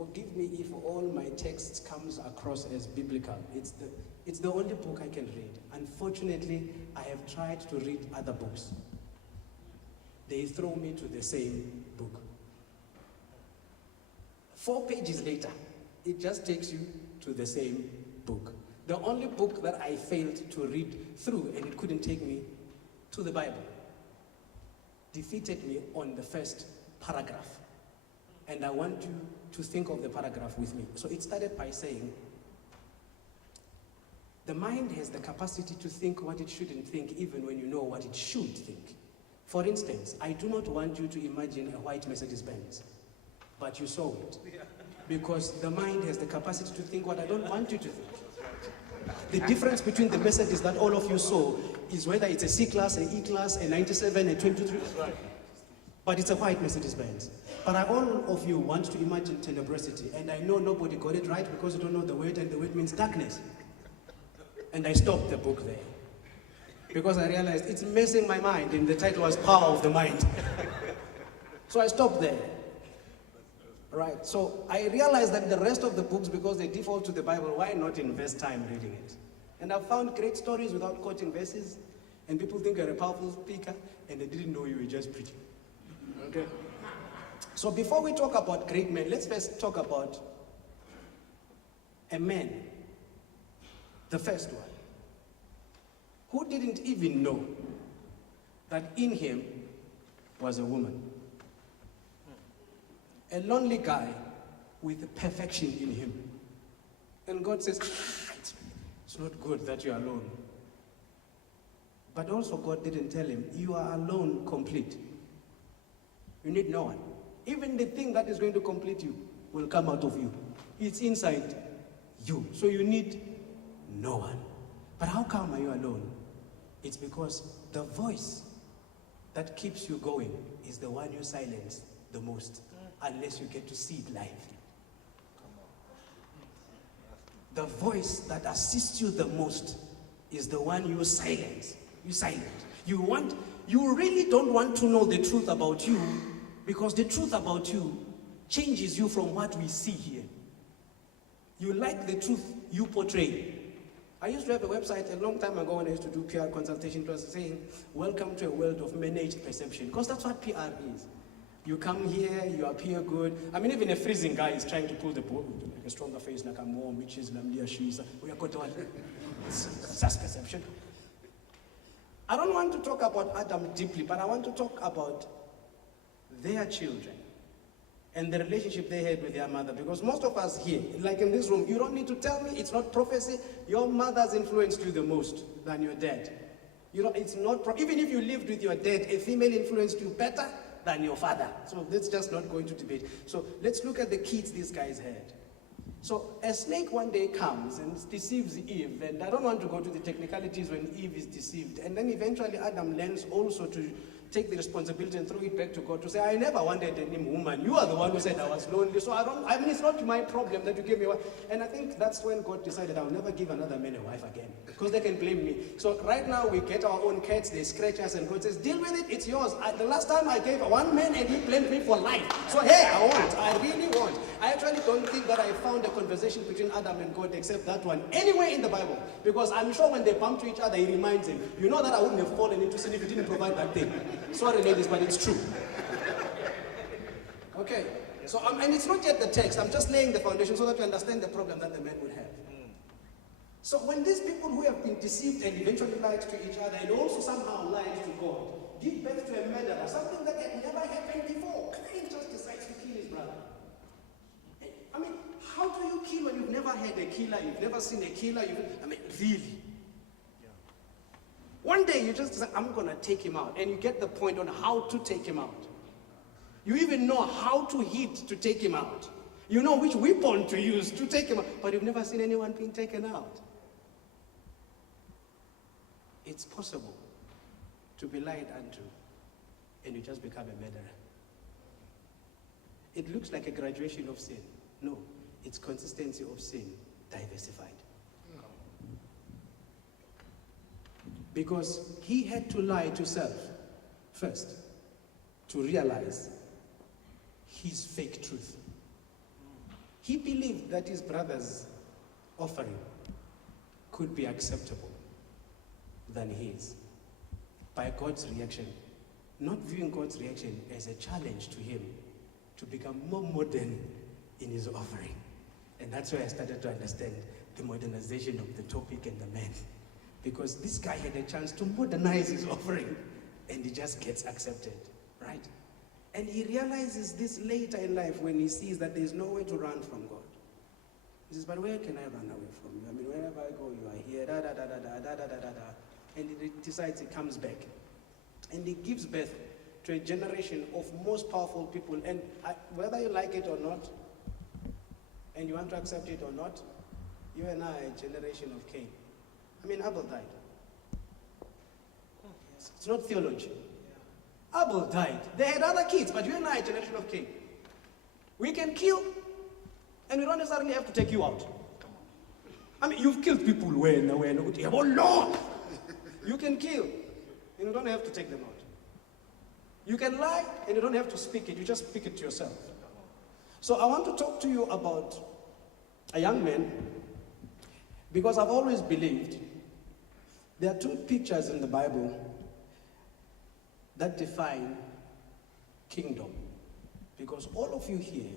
forgive me if all my text comes across as biblical. It's the only book I can read. Unfortunately, I have tried to read other books. They throw me to the same book. 4 pages later, it just takes you to the same book. The only book that I failed to read through, and it couldn't take me to the Bible, defeated me on the first paragraph. And I want you to think of the paragraph with me. So it started by saying, the mind has the capacity to think what it shouldn't think, even when you know what it should think. For instance, I do not want you to imagine a white Mercedes-Benz, but you saw it. Because the mind has the capacity to think what I don't want you to think. The difference between the Mercedes that all of you saw is whether it's a C-Class, an E-Class, a 97, a 23. But it's a white Mercedes-Benz. But all of you want to imagine tenebrosity, and I know nobody got it right because you don't know the word, and the word means darkness. And I stopped the book there. Because I realized it's messing my mind, and the title was Power of the Mind. So I stopped there. Right, so I realized that the rest of the books, because they default to the Bible, why not invest time reading it? And I've found great stories without quoting verses, and people think you're a powerful speaker, and they didn't know you were just preaching. Okay? So before we talk about great men, let's first talk about a man, the first one, who didn't even know that in him was a woman. A lonely guy with perfection in him. And God says, it's not good that you're alone. But also God didn't tell him, you are alone complete. You need no one. Even the thing that is going to complete you will come out of you. It's inside you. So you need no one. But how come are you alone? It's because the voice that keeps you going is the one you silence the most. Unless you get to see it live. The voice that assists you the most is the one you silence. You silent. You really don't want to know the truth about you, because the truth about you changes you from what we see here. You like the truth you portray. I used to have a website a long time ago when I used to do PR consultation. It was saying, welcome to a world of managed perception, because that's what PR is. You come here, you appear good. I mean, even a freezing guy is trying to pull the boat with like a stronger face, like I'm warm, which is Lamlia Shisa. We are going to it's just perception. I don't want to talk about Adam deeply, but I want to talk about their children and the relationship they had with their mother. Because most of us here, like in this room, you don't need to tell me, it's not prophecy. Your mother's influenced you the most than your dad. You know, it's not, even if you lived with your dad, a female influenced you better than your father. So let's just not go into debate. So let's look at the kids these guys had. So a snake one day comes and deceives Eve, and I don't want to go to the technicalities when Eve is deceived. And then eventually Adam learns also to take the responsibility and throw it back to God to say, I never wanted any woman. You are the one who said I was lonely. So I mean, it's not my problem that you gave me a wife. And I think that's when God decided I'll never give another man a wife again, because they can blame me. So right now we get our own cats, they scratch us, and God says, deal with it, it's yours. The last time I gave one man and he blamed me for life. So hey, I really want. I actually don't think that I found a conversation between Adam and God except that one anywhere in the Bible. Because I'm sure when they bump to each other, he reminds him, you know that I wouldn't have fallen into sin if you didn't provide that thing. Sorry ladies, but it's true. Okay, so and it's not yet the text, I'm just laying the foundation so that you understand the problem that the men would have. So when these people who have been deceived and eventually lied to each other and also somehow lied to God, give birth to a murderer, something that had never happened before, Cain just decides to kill his brother. I mean, how do you kill when you've never had a killer, you've never seen a killer, I mean, really? One day you just decide, I'm going to take him out, and you get the point on how to take him out. You even know how to hit to take him out. You know which weapon to use to take him out, but you've never seen anyone being taken out. It's possible to be lied unto, and you just become a murderer. It looks like a graduation of sin. No, it's consistency of sin diversified. Because he had to lie to self first to realize his fake truth. He believed that his brother's offering could be acceptable than his by God's reaction, not viewing God's reaction as a challenge to him to become more modern in his offering. And that's where I started to understand the modernization of the topic and the man. Because this guy had a chance to modernize his offering, and he just gets accepted, right? And he realizes this later in life when he sees that there's no way to run from God. He says, but where can I run away from you? I mean, wherever I go, you are here, da da da da da da da da da. And he decides he comes back. And he gives birth to a generation of most powerful people. And whether you like it or not, and you want to accept it or not, you and I are a generation of Cain. I mean, Abel died. It's not theology. Abel died. They had other kids, but you and I are a generation of Cain. We can kill, and we don't necessarily have to take you out. I mean, you've killed people when, oh Lord! You can kill, and you don't have to take them out. You can lie, and you don't have to speak it. You just speak it to yourself. So I want to talk to you about a young man, because I've always believed there are two pictures in the Bible that define kingdom. Because all of you here,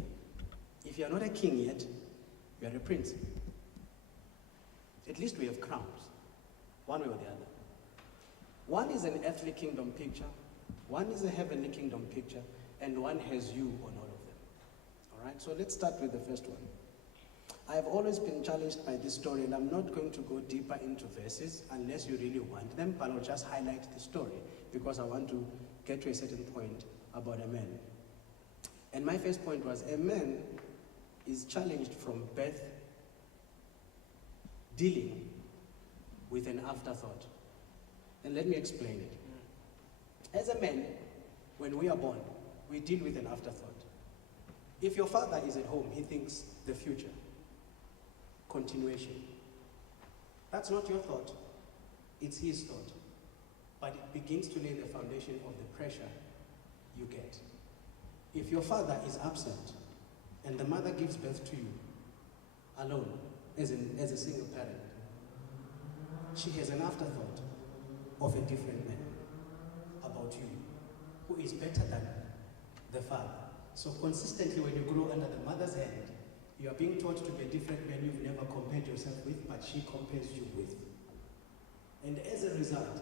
if you are not a king yet, you are a prince. At least we have crowns, one way or the other. One is an earthly kingdom picture, one is a heavenly kingdom picture, and one has you on all of them. All right, so let's start with the first one. I have always been challenged by this story, and I'm not going to go deeper into verses unless you really want them, but I'll just highlight the story because I want to get to a certain point about a man. And my first point was a man is challenged from birth dealing with an afterthought. And let me explain it. As a man, when we are born, we deal with an afterthought. If your father is at home, he thinks the future. Continuation. That's not your thought, it's his thought. But it begins to lay the foundation of the pressure you get. If your father is absent and the mother gives birth to you alone, as a single parent, she has an afterthought of a different man about you, who is better than the father. So consistently when you grow under the mother's hand, you are being taught to be a different man you've never compared yourself with, but she compares you with. And as a result,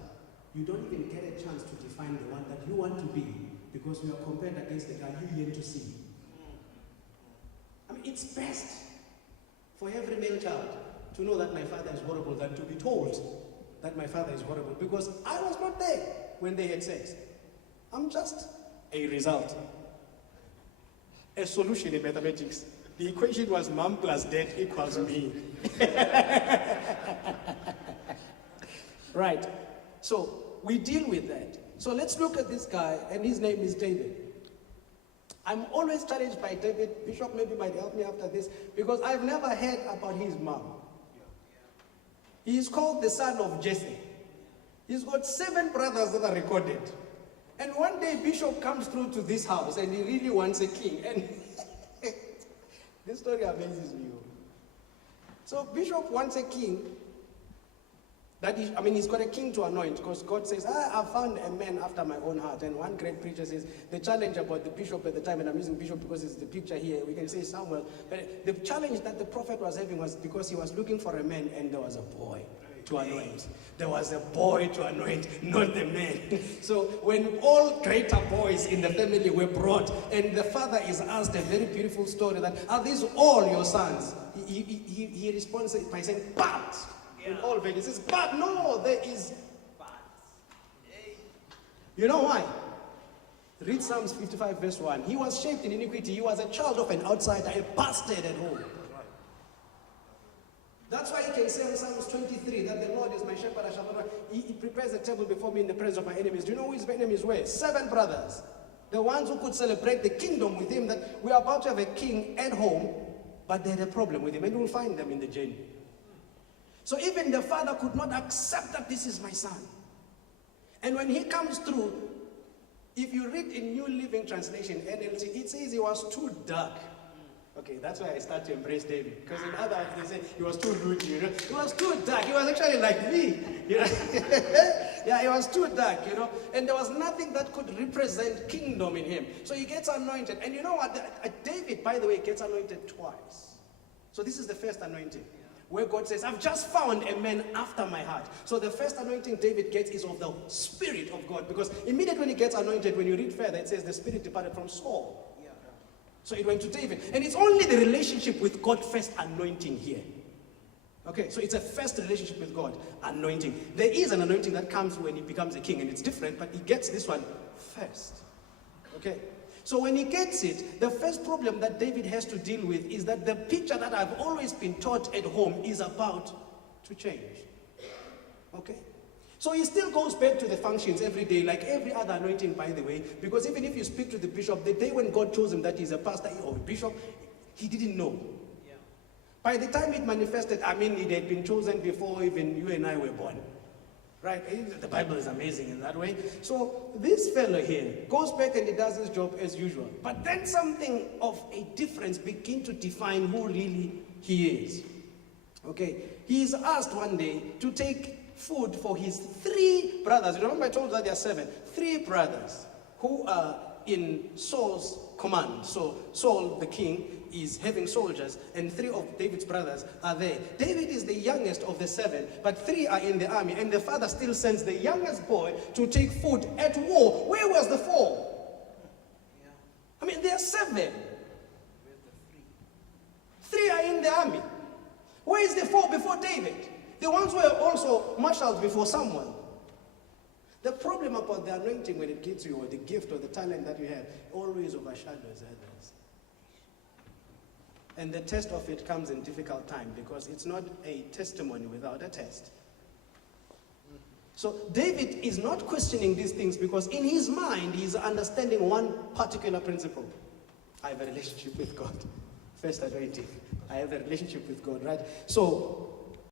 you don't even get a chance to define the one that you want to be, because you are compared against the guy you yet to see. I mean, it's best for every male child to know that my father is horrible than to be told that my father is horrible, because I was not there when they had sex. I'm just a result, a solution in mathematics. The equation was mom plus dad equals me. Right. So we deal with that. So let's look at this guy, and his name is David. I'm always challenged by David. Bishop maybe might help me after this, because I've never heard about his mom. He is called the son of Jesse. He's got 7 brothers that are recorded. And one day Bishop comes through to this house and he really wants a king. And this story amazes me. So Bishop wants a king. He's got a king to anoint, because God says, I found a man after my own heart. And one great preacher says, the challenge about the bishop at the time, and I'm using bishop because it's the picture here, we can say Samuel, but the challenge that the prophet was having was because he was looking for a man and there was a boy to anoint. There was a boy to anoint, not the man. So when all greater boys in the family were brought, and the father is asked a very beautiful story that, are these all your sons? He responds by saying, but. In all values, he says, but no, there is but. You know why? Read Psalms 55 verse 1. He was shaped in iniquity. He was a child of an outsider, a bastard at home. That's why he can say in Psalms 23 that the Lord is my shepherd, I shall not want. He prepares a table before me in the presence of my enemies. Do you know who his enemies were? 7 brothers. The ones who could celebrate the kingdom with him, that we are about to have a king at home, but they had a problem with him, and we'll find them in the journey. So even the father could not accept that this is my son. And when he comes through, if you read in New Living Translation, NLT, it says he was too dark. Okay, that's why I start to embrace David. Because in other they say he was too rude, you know. He was too dark. He was actually like me, you know. Yeah, he was too dark, you know. And there was nothing that could represent kingdom in him. So he gets anointed. And you know what? David, by the way, gets anointed twice. So this is the first anointing, where God says, I've just found a man after my heart. So the first anointing David gets is of the Spirit of God. Because immediately when he gets anointed, when you read further, it says the Spirit departed from Saul. So it went to David. And it's only the relationship with God first anointing here. Okay, so it's a first relationship with God anointing. There is an anointing that comes when he becomes a king, and it's different, but he gets this one first. Okay, so when he gets it, the first problem that David has to deal with is that the picture that I've always been taught at home is about to change. Okay? So he still goes back to the functions every day, like every other anointing, by the way, because even if you speak to the bishop, the day when God chose him that he's a pastor or a bishop, he didn't know. Yeah. By the time it manifested, I mean, it had been chosen before even you and I were born. Right? The Bible is amazing in that way. So this fellow here goes back and he does his job as usual. But then something of a difference begins to define who really he is. Okay? He is asked one day to take food for his 3 brothers. You remember I told you that there are 7. 3 brothers who are in Saul's command. So Saul, the king, is having soldiers, and 3 of David's brothers are there. David is the youngest of the 7, but 3 are in the army, and the father still sends the youngest boy to take food at war. Where was the 4? I mean, there are 7. Where's the 3? 3 are in the army. Where is the 4 before David? The ones were also marshaled before someone. The problem about the anointing when it gets you, or the gift or the talent that you have, always overshadows others. And the test of it comes in difficult time, because it's not a testimony without a test. So David is not questioning these things, because in his mind he's understanding one particular principle. I have a relationship with God. First anointing. I have a relationship with God, right? So